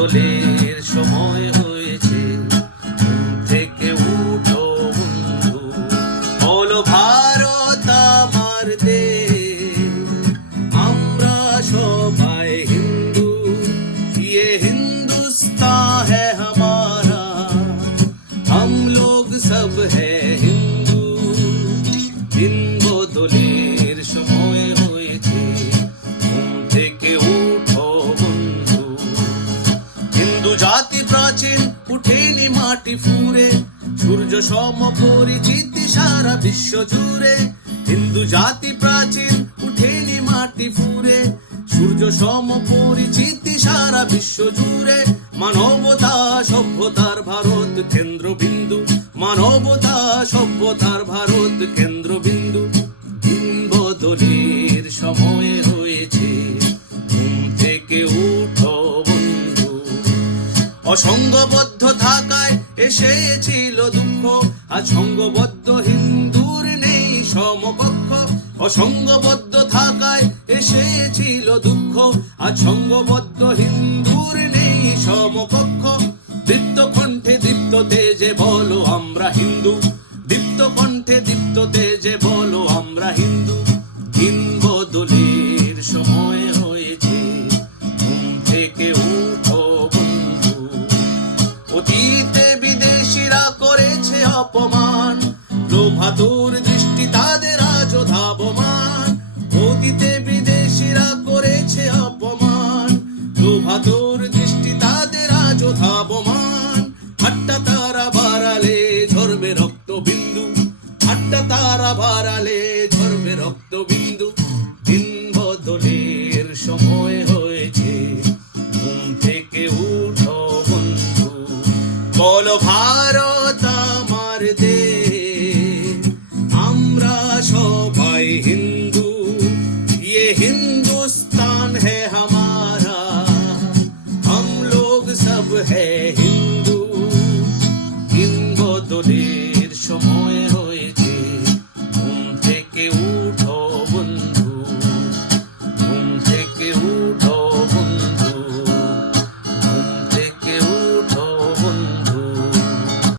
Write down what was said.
বদলের সময় হয়েছে, ঘুম থেকে উঠো বন্ধু, বলো ভারত আমার দেশ, আমরা সবাই হিন্দু, ये हिंदुस्तान है हमारा, हम लोग सब है हिंदू। দিন বদলের সময় হয়েছে, ঘুম থেকে উঠো বন্ধু, হিন্দু জাতি প্রাচীন উঠেনি মাটি ফুঁড়ে, সূর্য সম পরিচিতি সারা বিশ্ব জুড়ে। হিন্দু জাতি প্রাচীন উঠেনি মাটি ফুঁড়ে, সূর্য সম পরিচিতি সারা বিশ্ব জুড়ে। মানবতা সভ্যতার ভারত কেন্দ্রবিন্দু, মানবতা সভ্যতার ভারত কেন্দ্রবিন্দু। দিন বদলের সময় হয়েছে, ঘুম থেকে উঠো বন্ধু, অসংঘবদ্ধ থাকায় এসেছিল দুঃখ, আজ সংঘবদ্ধ হিন্দুর নেই সমকক্ষ। অসংঘবদ্ধ থাকায় এসেছিল দুঃখ, আজ সংঘবদ্ধ হিন্দুর নেই সমকক্ষ। দীপ্ত কণ্ঠে দীপ্ত তেজে বলো আমরা হিন্দু, দীপ্ত কণ্ঠে দীপ্ত তেজে বলো আমরা হিন্দু। দিন বদলের সময় হয়েছে, ঘুম থেকে উঠো বন্ধু, অতীতে বিদেশিরা করেছে অপমান, লোভাতুর দৃষ্টি তাদের আজও ধাবমান। অতীতে বিদেশিরা করেছে অপমান, লোভাতুর দৃষ্টি তাদের আজও ধাবমান। হাট্টা তারা বাড়ালে ঝরবে রক্তবিন্দু, হাট্টা তারা বাড়ালে ঝরবে রক্তবিন্দু। দিন বদলের সময় হয়েছে, ঘুম থেকে উঠো বন্ধু, বলো ভারত আমার দেশ, আমরা সবাই হিন্দু, ये हिंदुस्तान है हमारा, हम लोग सब है हिंदू।